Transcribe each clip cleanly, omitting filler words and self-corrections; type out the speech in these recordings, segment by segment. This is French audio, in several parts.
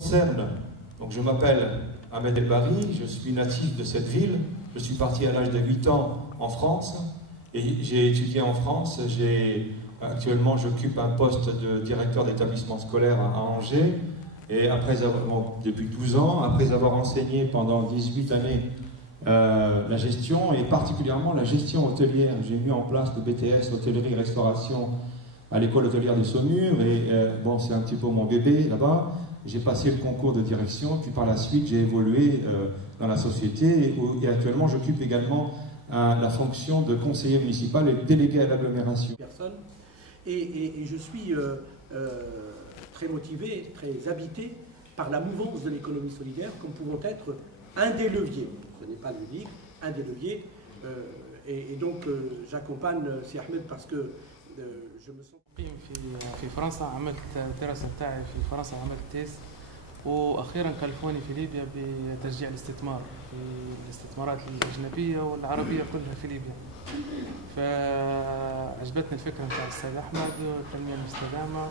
Cerne. Donc je m'appelle Ahmed El Bari, je suis natif de cette ville. Je suis parti à l'âge de 8 ans en France et j'ai étudié en France. Actuellement, j'occupe un poste de directeur d'établissement scolaire à Angers. Et depuis 12 ans, après avoir enseigné pendant 18 années la gestion et particulièrement la gestion hôtelière, j'ai mis en place le BTS hôtellerie-restauration à l'école hôtelière de Saumur et bon, c'est un petit peu mon bébé là-bas. J'ai passé le concours de direction, puis par la suite j'ai évolué dans la société et actuellement j'occupe également la fonction de conseiller municipal et délégué à l'agglomération. Et je suis très motivé, très habité par la mouvance de l'économie solidaire comme pouvant être un des leviers, ce n'est pas l'unique, un des leviers. Et donc j'accompagne Si Ahmed parce que je me sens... في فرنسا عملت الدراسة بتاعي في فرنسا، عملت تيست، وأخيرا كلفوني في ليبيا بتشجيع الاستثمار في الاستثمارات الأجنبية والعربية كلها في ليبيا. فعجبتني الفكرة بتاع الأستاذ أحمد والتنمية المستدامة،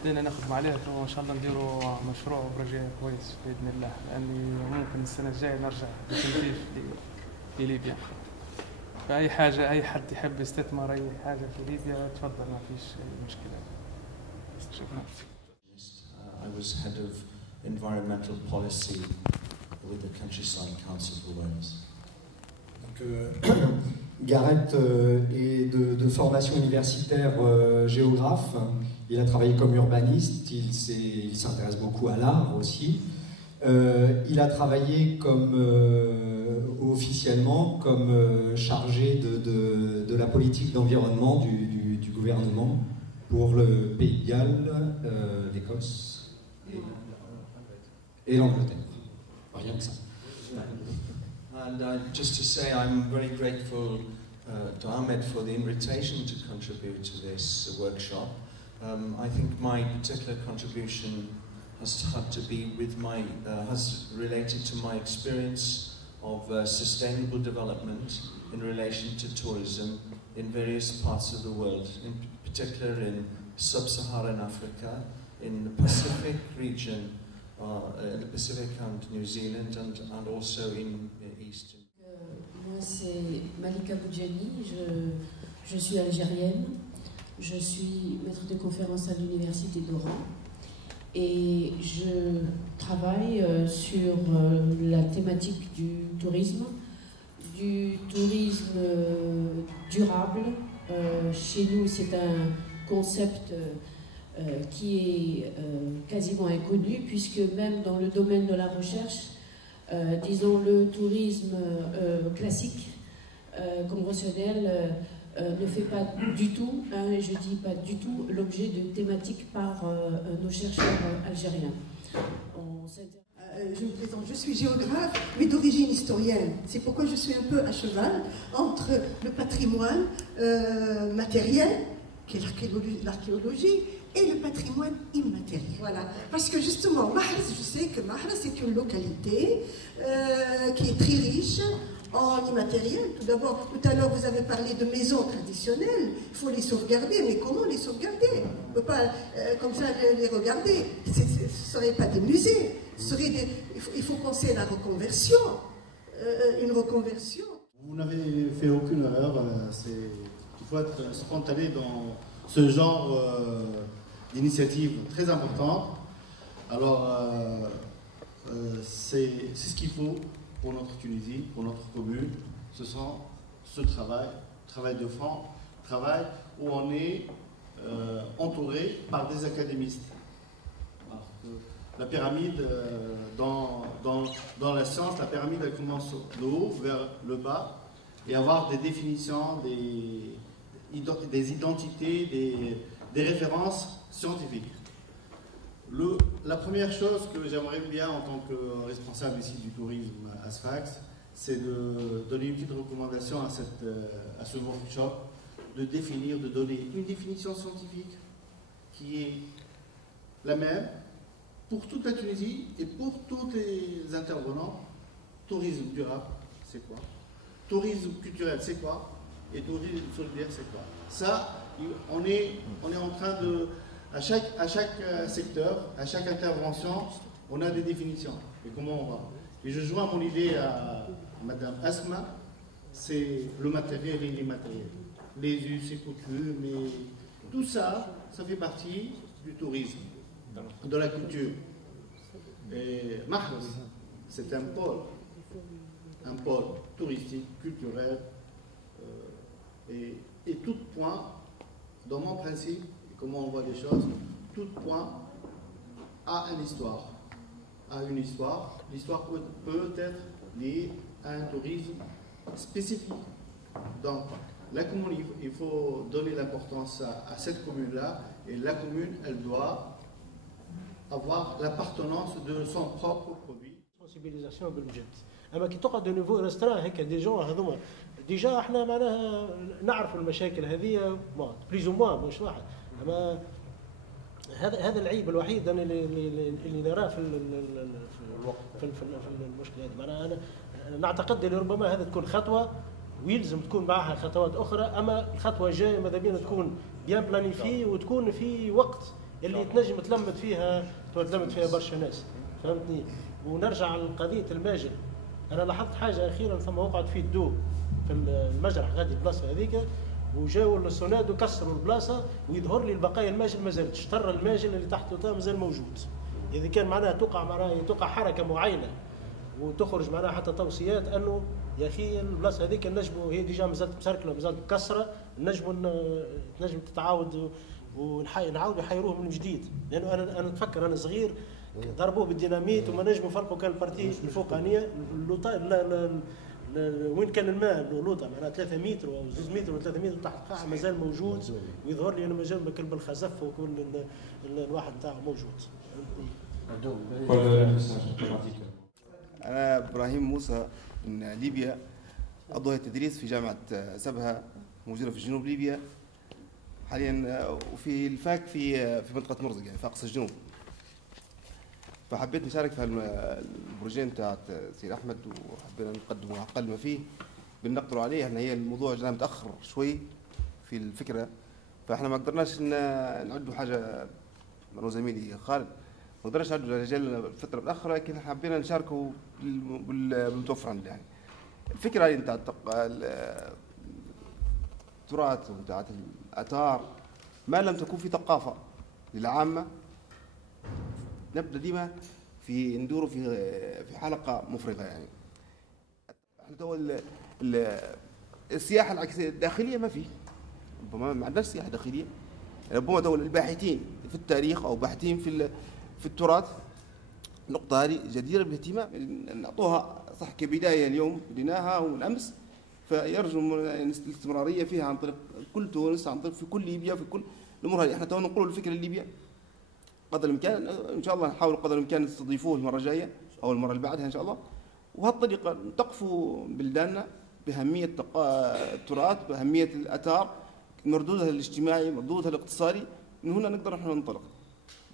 بدينا ناخذ عليها وإن شاء الله نديروا مشروع برجاء كويس بإذن الله، لأني ممكن السنة الجاية نرجع بتنظيف لليبيا. فأي حاجة أي حد يحب يستثمر أي حاجة في ليبيا تفضل، ما فيش أي مشكلة. شكرا. I was head of environmental policy with the Countryside Council for Wales. Donc, Gareth est de formation universitaire géographe. Il a travaillé comme urbaniste. Il s'intéresse beaucoup à l'art aussi. Il a travaillé officiellement comme chargé de la politique d'environnement du gouvernement pour le Pays de Galles, l'Écosse et l'Angleterre. Rien que ça. And just to say, I'm very grateful to Ahmed for the invitation to contribute to this workshop. I think my particular contribution has had to be with has related to my experience of sustainable development in relation to tourism in various parts of the world, in particular in sub-Saharan Africa, in the Pacific region, the Pacific and New Zealand, and also in Eastern. Moi, c'est Malika Boudjani, je suis algérienne, je suis maître de conférence à l'université d'Oran et je travaille sur la thématique du tourisme durable. Chez nous, c'est un concept qui est quasiment inconnu, puisque même dans le domaine de la recherche, disons le tourisme classique, conventionnel, ne fait pas du tout, et je dis pas du tout, l'objet de thématiques par nos chercheurs algériens. Je me présente, je suis géographe, mais d'origine historienne. C'est pourquoi je suis un peu à cheval entre le patrimoine matériel, qui est l'archéologie, et le patrimoine immatériel. Voilà. Parce que justement, Mahres, je sais que Mahres c'est une localité qui est très riche en immatériel. Tout d'abord, tout à l'heure, vous avez parlé de maisons traditionnelles. Il faut les sauvegarder. Mais comment les sauvegarder? On ne peut pas comme ça les regarder. Ce ne seraient pas des musées. Il faut penser à la reconversion. Une reconversion. Vous n'avez fait aucune erreur. Il faut être spontané dans ce genre d'initiative très importante. Alors, c'est ce qu'il faut pour notre Tunisie, pour notre commune. Ce sont ce travail de fond, travail où on est entouré par des académistes. La pyramide, dans la science, la pyramide elle commence de haut vers le bas et avoir des définitions, des identités, des références scientifiques. La première chose que j'aimerais bien en tant que responsable ici du tourisme à Sfax, c'est de donner une petite recommandation à ce workshop, de donner une définition scientifique qui est la même pour toute la Tunisie et pour tous les intervenants. Tourisme durable, c'est quoi? Tourisme culturel, c'est quoi? Et tourisme solidaire, c'est quoi? Ça, on est en train de, à chaque secteur, à chaque intervention, On a des définitions. Et comment on va? Et je joins mon idée à Madame Asma, c'est le matériel et l'immatériel. Les us et coutumes, tout ça, ça fait partie du tourisme, de la culture. Et Mahles, c'est un pôle touristique, culturel, et tout point, dans mon principe, et comment on voit les choses, tout point a une histoire. L'histoire peut être liée à un tourisme spécifique. Donc, la commune, il faut donner l'importance à cette commune-là, et la commune, elle doit avoir l'appartenance de son propre produit. Sensibilisation بالجد. اما كي تقعد دو نيفو ريستران هيك دي جون هذوما ديجا احنا معناها نعرفوا المشاكل هذه بليز او موان مش واحد. اما هذا العيب الوحيد اللي نراه في المشكله هذه. معناها انا نعتقد اللي ربما هذا تكون خطوه ويلزم تكون معها خطوات اخرى، اما الخطوه الجايه ماذا بينا تكون بيان بلانيفي وتكون في وقت اللي تنجم تلمت فيها برشا ناس، فهمتني؟ ونرجع لقضيه الماجل. انا لاحظت حاجه اخيرا، ثم وقعت في الدو في المجرح غادي البلاصه هذيك، وجاوا السوناد وكسروا البلاصه، ويظهر لي البقايا الماجل ما زالت، شطر الماجل اللي تحته مازال موجود. اذا كان معناها توقع حركه معينه وتخرج معناها حتى توصيات انه يا اخي البلاصه هذيك نجموا، هي ديجا مازالت مسركله مازالت مكسره، نجم تتعاود ونعاودوا يحيروه من جديد. لانه انا نتفكر انا صغير ضربوه بالديناميت وما نجموا فرقوا، كان البارتي الفوقانيه وين كان الماء اللوطه معناها 3 متر او 2 متر ولا 3 متر تحت القاع مازال موجود، ويظهر لي انا مازال باكل بالخزف وكل الواحد نتاعو موجود. انا ابراهيم موسى من ليبيا، عضو هيئه التدريس في جامعه سبها موجوده في جنوب ليبيا حاليا، وفي الفاك في منطقه مرزق يعني في اقصى الجنوب. فحبيت نشارك في البروجين تاع سيد احمد، وحبينا نقدم اقل ما فيه بنقدروا عليه. احنا هي الموضوع جانا متاخر شوي في الفكره، فاحنا ما قدرناش نعدوا حاجه. انا وزميلي خالد ما قدرناش نعدوا رجال فتره متاخره، لكن حبينا نشاركوا بالمتوفر عندنا. يعني الفكره هذه نتاع التراث ونتاع الاثار، ما لم تكون في ثقافه للعامه نبدا ديما ندوروا في حلقه مفرغه. يعني احنا تو السياحه الداخليه ما في، ربما ما عندناش سياحه داخليه. ربما تو الباحثين في التاريخ او باحثين في التراث، النقطه هذه جديره بالاهتمام، نعطوها صح كبدايه اليوم بديناها والامس، فيرجو الاستمراريه فيها عن طريق كل تونس، عن طريق في كل ليبيا، في كل الامور هذه. احنا تو نقولوا الفكره الليبيه قدر الامكان، ان شاء الله نحاول قدر الامكان نستضيفوه المره الجايه او المره اللي بعدها ان شاء الله. وبهالطريقه نثقفوا بلداننا باهميه التراث، باهميه الاثار، مردودها الاجتماعي، مردودها الاقتصادي. من هنا نقدر احنا ننطلق.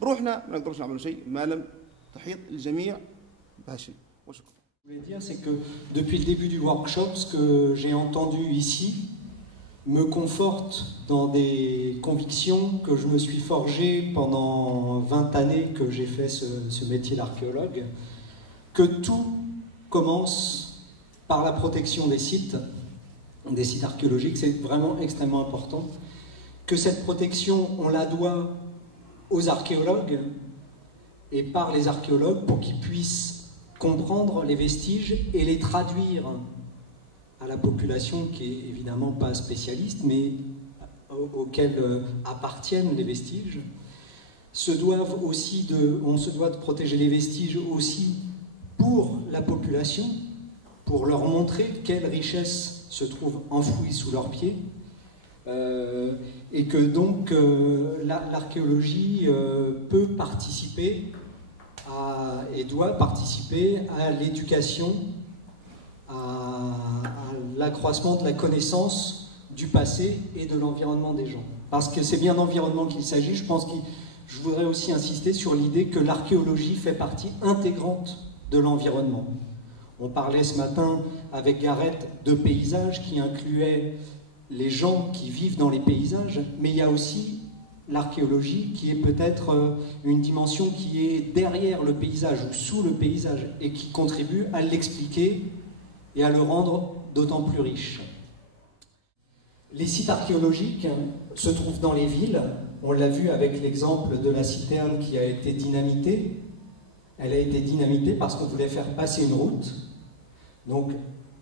بروحنا ما نقدرش نعملوا شيء ما لم تحيط الجميع بهالشيء. وشكرا. Ce que je voulais dire, c'est que depuis le début du workshop, ce que j'ai entendu ici me conforte dans des convictions que je me suis forgées pendant 20 années que j'ai fait ce métier d'archéologue, que tout commence par la protection des sites archéologiques. C'est vraiment extrêmement important, que cette protection, on la doit aux archéologues et par les archéologues pour qu'ils puissent comprendre les vestiges et les traduire à la population qui est évidemment pas spécialiste, mais auxquels appartiennent les vestiges. On se doit de protéger les vestiges aussi pour la population, pour leur montrer quelle richesse se trouve enfouie sous leurs pieds, et que donc l'archéologie peut participer et doit participer à l'éducation, à l'accroissement de la connaissance du passé et de l'environnement des gens. Parce que c'est bien d'environnement qu'il s'agit. Je voudrais aussi insister sur l'idée que l'archéologie fait partie intégrante de l'environnement. On parlait ce matin avec Gareth de paysages qui incluaient les gens qui vivent dans les paysages, mais il y a aussi l'archéologie, qui est peut-être une dimension qui est derrière le paysage ou sous le paysage et qui contribue à l'expliquer et à le rendre d'autant plus riche. Les sites archéologiques se trouvent dans les villes. On l'a vu avec l'exemple de la citerne qui a été dynamitée. Elle a été dynamitée parce qu'on voulait faire passer une route. Donc,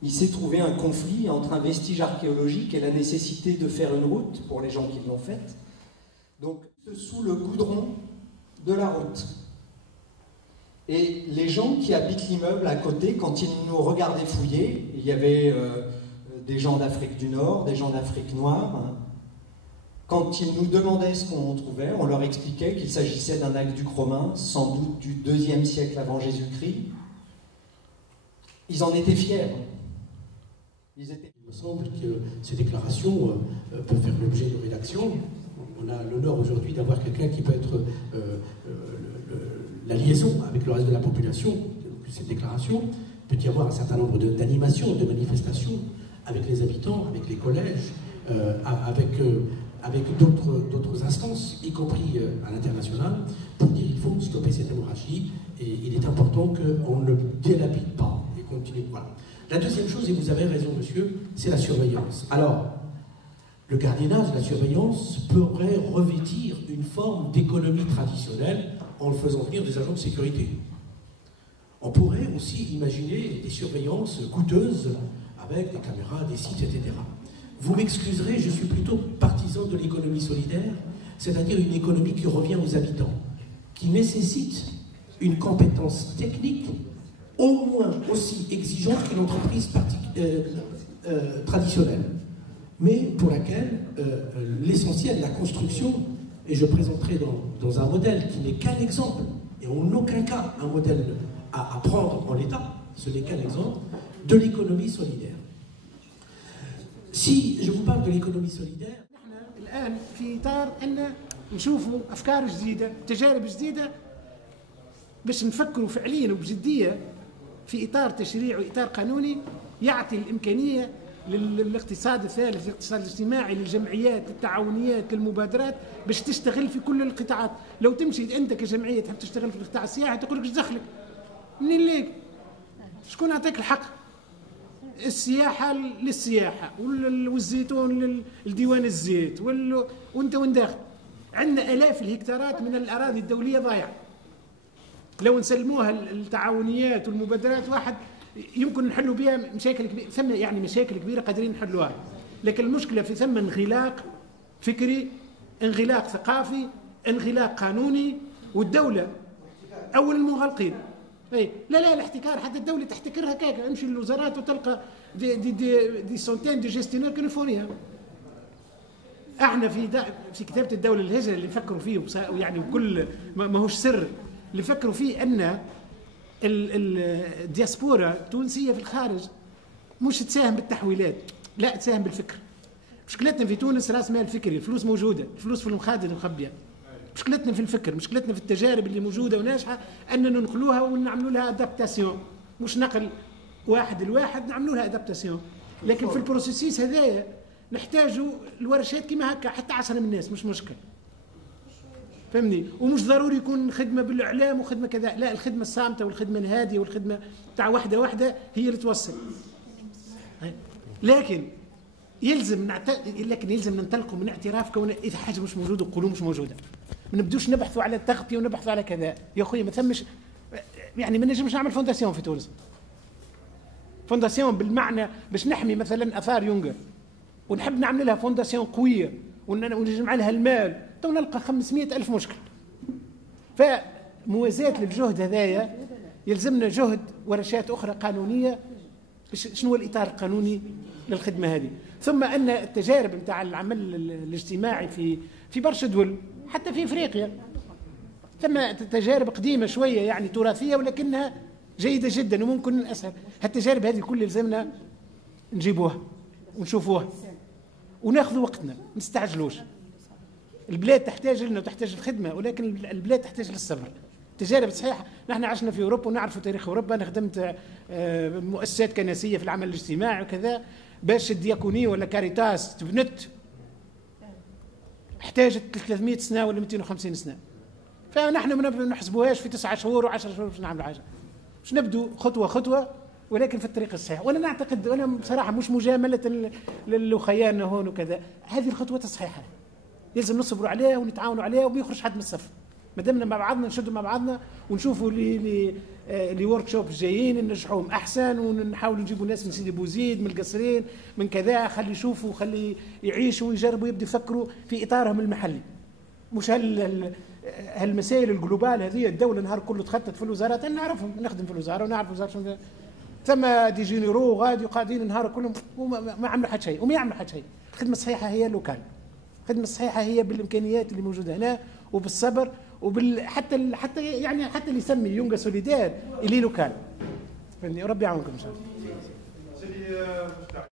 il s'est trouvé un conflit entre un vestige archéologique et la nécessité de faire une route pour les gens qui l'ont faite. Donc, sous le goudron de la route. Et les gens qui habitent l'immeuble à côté, quand ils nous regardaient fouiller, il y avait des gens d'Afrique du Nord, des gens d'Afrique noire. Quand ils nous demandaient ce qu'on trouvait, on leur expliquait qu'il s'agissait d'un aqueduc romain, sans doute du IIe siècle avant Jésus-Christ. Ils en étaient fiers. Il me semble que ces déclarations peuvent faire l'objet de rédaction. On a l'honneur aujourd'hui d'avoir quelqu'un qui peut être la liaison avec le reste de la population de cette déclaration. Il peut y avoir un certain nombre d'animations, de manifestations avec les habitants, avec les collèges, avec d'autres instances, y compris à l'international, pour dire qu'il faut stopper cette hémorragie et il est important qu'on ne délapide pas et continue. Voilà. La deuxième chose, et vous avez raison monsieur, c'est la surveillance. Alors, le gardiennage, la surveillance pourrait revêtir une forme d'économie traditionnelle en le faisant venir des agents de sécurité. On pourrait aussi imaginer des surveillances coûteuses avec des caméras, des sites, etc. Vous m'excuserez, je suis plutôt partisan de l'économie solidaire, c'est-à-dire une économie qui revient aux habitants, qui nécessite une compétence technique au moins aussi exigeante qu'une entreprise traditionnelle, mais pour laquelle l'essentiel, la construction, et je présenterai dans un modèle qui n'est qu'un exemple, et en aucun cas un modèle à prendre en l'état, ce n'est qu'un exemple, de l'économie solidaire. Si je vous parle de l'économie solidaire, الآن في إطار أن نشوفوا أفكار جديدة، تجارب جديدة، باش نفكروا فعليا وبجدية في إطار تشريعي وإطار قانوني يعطي الإمكانية للاقتصاد الثالث، الاقتصاد الاجتماعي، للجمعيات، للتعاونيات، للمبادرات باش تشتغل في كل القطاعات. لو تمشي أنت كجمعية تحب تشتغل في القطاع السياحي تقول لك ايش دخلك؟ منين ليك؟ شكون أعطاك الحق؟ السياحة للسياحة والزيتون لديوان الزيت وانت وين داخل. عندنا آلاف الهكتارات من الأراضي الدولية ضايعة. لو نسلموها التعاونيات والمبادرات واحد يمكن نحلوا بها مشاكل كبيرة، ثم يعني مشاكل كبيرة قادرين نحلوها. لكن المشكلة في ثم انغلاق فكري، انغلاق ثقافي، انغلاق قانوني، والدولة أول المنغلقين. اي لا الاحتكار، حتى الدولة تحتكرها كاكا، امشي للوزارات وتلقى دي سونتين دي جيستيونير كنفوريها. احنا في كتابة الدولة الهجرة اللي نفكروا فيه يعني وكل ما هوش سر اللي فكروا فيه ان الدياسبورا التونسية في الخارج مش تساهم بالتحويلات، لا تساهم بالفكر. مشكلتنا في تونس راس مال فكري، الفلوس موجودة، الفلوس في المخادن مخبية. مشكلتنا في الفكر، مشكلتنا في التجارب اللي موجوده وناجحه اننا ننقلوها ونعملوا لها ادابتاسيون، مش نقل واحد لواحد، نعملوا لها ادابتاسيون. لكن في البروسيسيس هذايا نحتاجوا الورشات كيما هكا حتى 10 من الناس مش مشكل. فهمني؟ ومش ضروري يكون خدمه بالاعلام وخدمه كذا، لا الخدمه الصامته والخدمه الهاديه والخدمه تاع واحده هي اللي توصل. لكن يلزم ننطلقوا من اعتراف كون اذا حاجه مش موجوده قولوا مش موجوده. ما نبدوش نبحثوا على التغطيه ونبحثوا على كذا. يا خويا ما ثمش يعني ما نجمش نعمل فونداسيون في تونس. فونداسيون بالمعنى باش نحمي مثلا اثار يونغر ونحب نعمل لها فونداسيون قويه ونجمع لها المال تو نلقى 500,000 مشكل. فموازاة للجهد هذايا يلزمنا جهد ورشات اخرى قانونيه. شنو الاطار القانوني للخدمه هذه؟ ثم ان التجارب نتاع العمل الاجتماعي في برشا دول حتى في افريقيا ثم تجارب قديمه شويه يعني تراثيه ولكنها جيده جدا وممكن اسهل. هالتجارب هذه كل يلزمنا نجيبوها ونشوفوها وناخذ وقتنا، ما نستعجلوش. البلاد تحتاج لنا وتحتاج الخدمه، ولكن البلاد تحتاج للصبر. تجارب صحيحه، نحن عشنا في اوروبا ونعرف تاريخ اوروبا. انا خدمت مؤسسات كنسيه في العمل الاجتماعي وكذا باش الدياكونيه ولا كاريتاس تبنت احتاجت 300 سنه ولا 250 سنه. فنحن ما نحسبوهاش في 9 شهور و10 شهور باش نعملوا حاجه، باش نبدو خطوه خطوه ولكن في الطريق الصحيح. وانا نعتقد، وانا بصراحه مش مجامله للخيان هون وكذا، هذه الخطوه الصحيحه لازم نصبروا عليها ونتعاونوا عليها وما يخرج حد من الصف. ما دامنا مع بعضنا نشدوا مع بعضنا ونشوفوا لي ورك شوب جايين ننجحوهم احسن، ونحاولوا نجيبوا ناس من سيدي بوزيد، من القصرين، من كذا، خلي يشوفوا وخلي يعيشوا ويجربوا يبدوا يفكروا في اطارهم المحلي. مش هالمسائل الجلوبال هذه الدوله نهار كله تخطط في الوزارات، انا نعرفهم، نخدم في الوزاره ونعرف الوزاره شنو ثم دي جينيرو غادي قاعدين النهار كلهم وما عملوا حتى شيء وما يعملوا حتى شيء. الخدمه الصحيحه هي اللوكال، الخدمه الصحيحه هي بالامكانيات اللي موجوده هنا وبالصبر حتى اللي يسمي يونغا سوليدير اللي لوكال. ربي يعاونكم ان شاء الله.